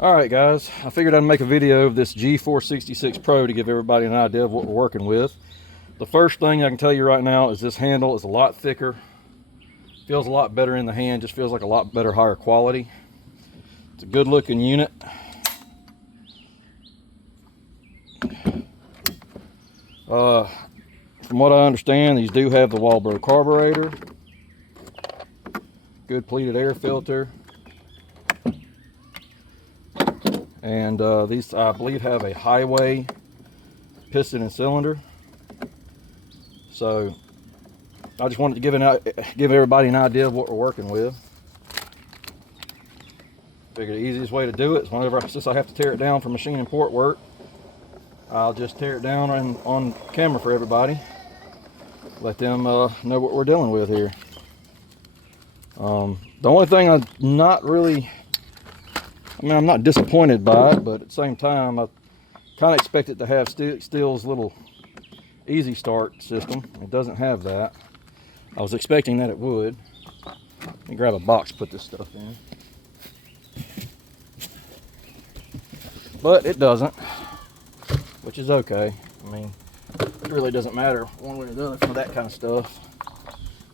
Alright guys, I figured I'd make a video of this G466 Pro to give everybody an idea of what we're working with. The first thing I can tell you right now is this handle is a lot thicker. Feels a lot better in the hand, just feels like a lot better, higher quality. It's a good looking unit. From what I understand, these do have the Walbro carburetor. Good pleated air filter. And these, I believe, have a highway piston and cylinder. So I just wanted to give everybody an idea of what we're working with. Figured the easiest way to do it is since I have to tear it down for machine and port work, I'll just tear it down on camera for everybody. Let them know what we're dealing with here. The only thing I'm not disappointed by it, but at the same time, I kind of expect it to have Steel's little easy start system. It doesn't have that. I was expecting that it would. Let me grab a box, put this stuff in. But it doesn't, which is okay. I mean, it really doesn't matter one way or the other for that kind of stuff.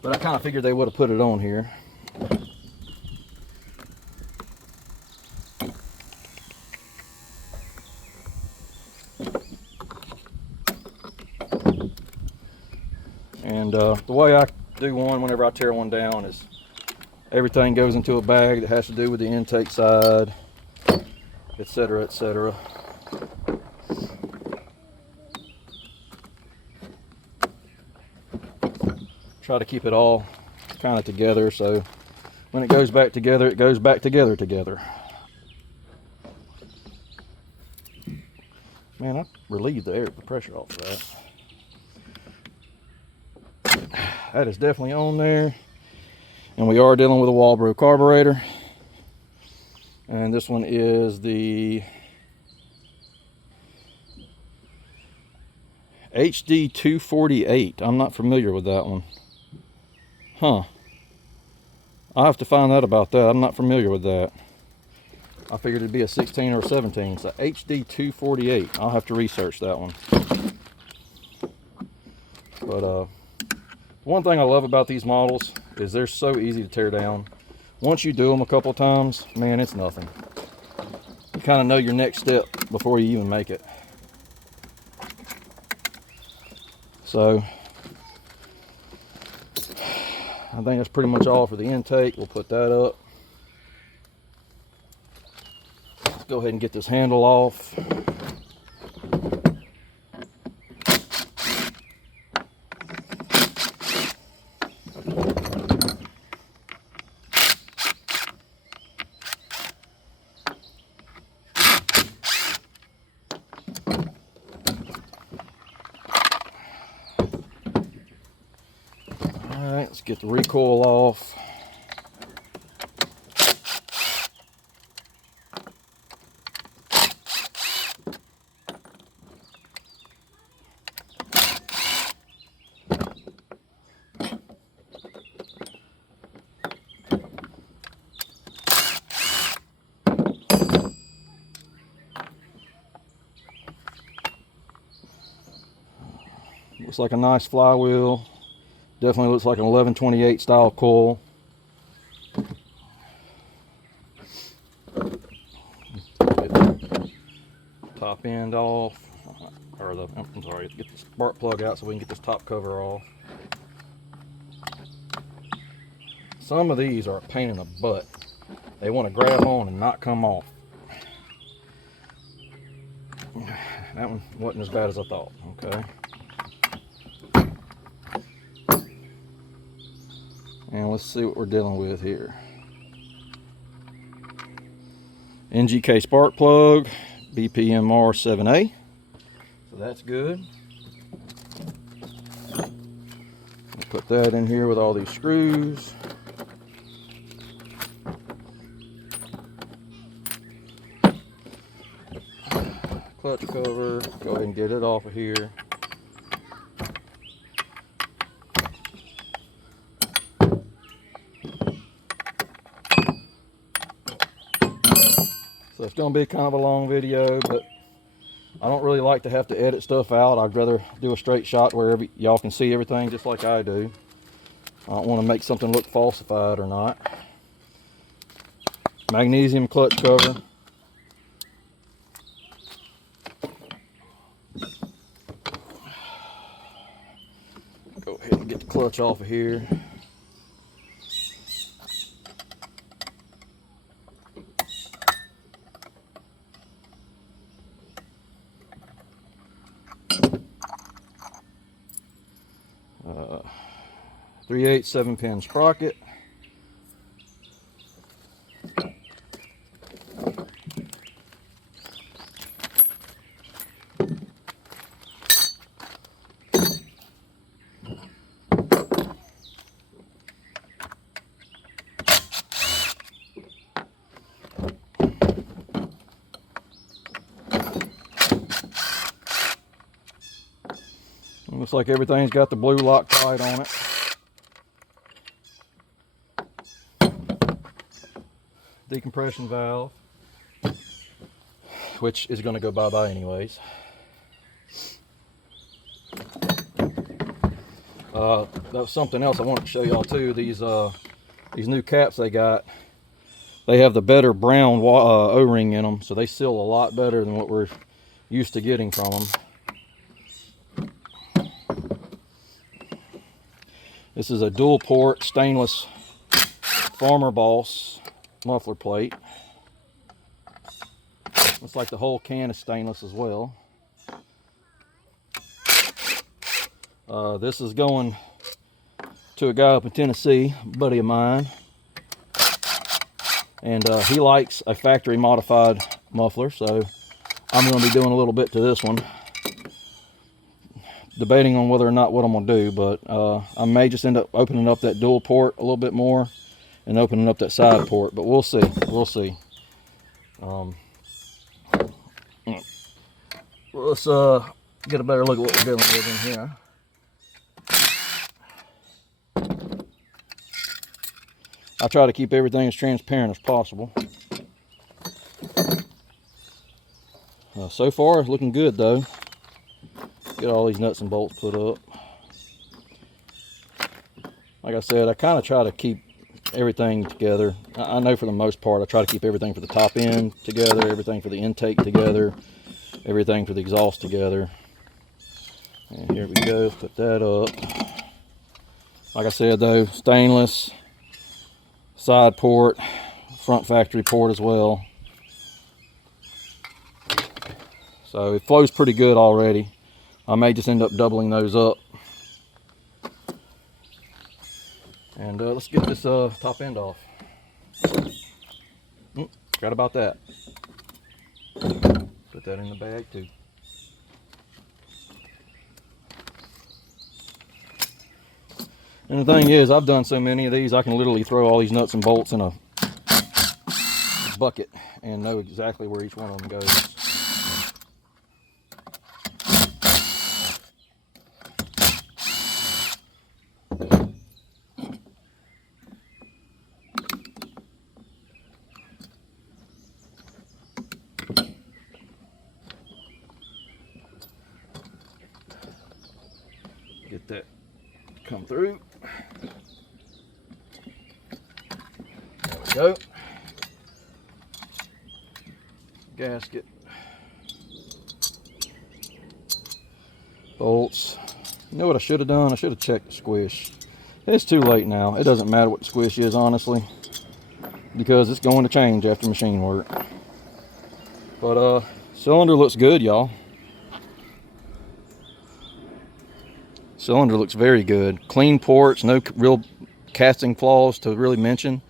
But I kind of figured they would have put it on here. And the way I do one whenever I tear one down is everything goes into a bag that has to do with the intake side, etc., etc. Try to keep it all kind of together, so when it goes back together, it goes back together. Man, I relieved the pressure off of that. That is definitely on there. And we are dealing with a Walbro carburetor. And this one is the HD 248. I'm not familiar with that one. Huh. I'll have to find out about that. I'm not familiar with that. I figured it'd be a 16 or a 17. It's a HD 248. I'll have to research that one. But one thing I love about these models is they're so easy to tear down. Once you do them a couple times, man, it's nothing. You kind of know your next step before you even make it. So I think that's pretty much all for the intake. We'll put that up. Let's go ahead and get this handle off. Alright, let's get the recoil off. Looks like a nice flywheel. Definitely looks like an 1128 style coil. Get the top end off, or I'm sorry, get the spark plug out so we can get this top cover off. Some of these are a pain in the butt. They want to grab on and not come off. That one wasn't as bad as I thought. Okay. And let's see what we're dealing with here. NGK spark plug, BPMR 7A. So that's good. Let's put that in here with all these screws. Clutch cover, go ahead and get it off of here. So it's going to be kind of a long video, but I don't really like to have to edit stuff out. I'd rather do a straight shot where y'all can see everything just like I do. I don't want to make something look falsified or not. Magnesium clutch cover. Go ahead and get the clutch off of here. Uh, 3/8 7-pin sprocket. Looks like everything's got the blue Loctite on it. Decompression valve, which is going to go bye-bye anyways. That was something else I wanted to show y'all too. These new caps they got, they have the better brown O-ring in them, so they seal a lot better than what we're used to getting from them. This is a dual port stainless Farmer Boss muffler plate. Looks like the whole can is stainless as well. This is going to a guy up in Tennessee, a buddy of mine. And he likes a factory modified muffler, so I'm going to be doing a little bit to this one. Debating on whether or not what I'm going to do, but I may just end up opening up that dual port a little bit more and opening up that side port, but we'll see. We'll see. Let's get a better look at what we're dealing with in here. I try to keep everything as transparent as possible. So far, it's looking good though. Get all these nuts and bolts put up. Like I said, I kind of try to keep everything together. I know for the most part, I try to keep everything for the top end together, everything for the intake together, everything for the exhaust together. And here we go, let's put that up. Like I said though, stainless, side port, front factory port as well. So it flows pretty good already. I may just end up doubling those up. And let's get this top end off. Forgot about that. Put that in the bag too. And the thing is, I've done so many of these, I can literally throw all these nuts and bolts in a bucket and know exactly where each one of them goes. Get that come through. There we go. Gasket. Bolts. You know what I should have done? I should have checked the squish. It's too late now. It doesn't matter what the squish is, honestly, because it's going to change after machine work. But cylinder looks good, y'all. Cylinder looks very good. Clean ports, no real casting flaws to really mention.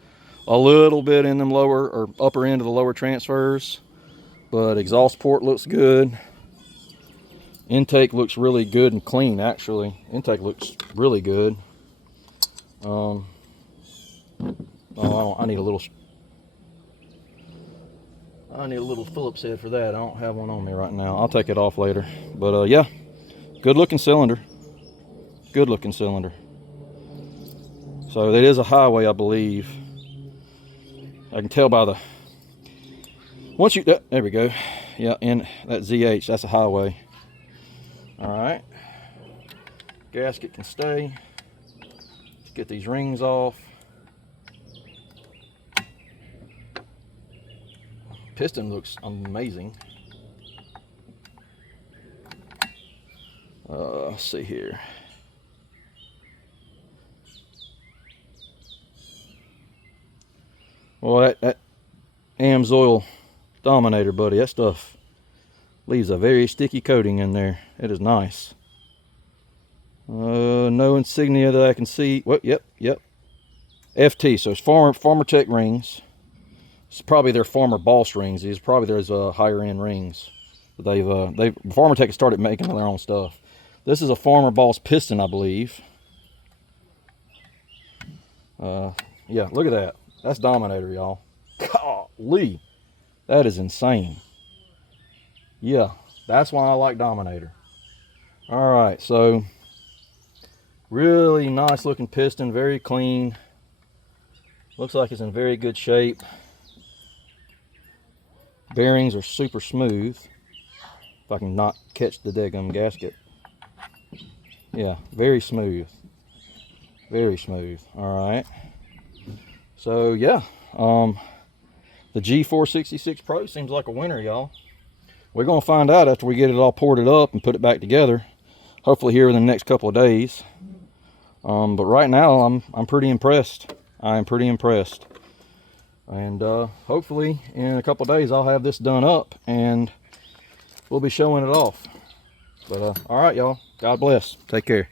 A little bit in them lower or upper end of the lower transfers, but exhaust port looks good. Intake looks really good and clean, actually. Intake looks really good. I need a little Phillips head for that. I don't have one on me right now. I'll take it off later. But yeah, good looking cylinder. Good looking cylinder. So it is a highway, I believe. I can tell by the Once you, there we go. Yeah, and that ZH, that's a highway. All right. Gasket can stay. Let's get these rings off. Piston looks amazing. Let's see here. Well, that AMSoil Dominator, buddy, that stuff leaves a very sticky coating in there. It is nice. No insignia that I can see. Well, yep. FT, so it's Farmertec rings. It's probably their Farmer Boss rings. These probably there's higher end rings. Farmertec started making their own stuff. This is a Farmer Boss piston, I believe. Yeah, look at that. That's Dominator, y'all. Golly, that is insane. Yeah, that's why I like Dominator. All right, so really nice looking piston, very clean. Looks like it's in very good shape. Bearings are super smooth. If I can not catch the daggum gasket. Yeah, very smooth. Very smooth. All right. So yeah, the G466 Pro seems like a winner, y'all. We're gonna find out after we get it all ported up and put it back together. Hopefully here in the next couple of days. But right now I'm pretty impressed. I am pretty impressed. And hopefully in a couple of days I'll have this done up and we'll be showing it off. But all right, y'all. God bless. Take care.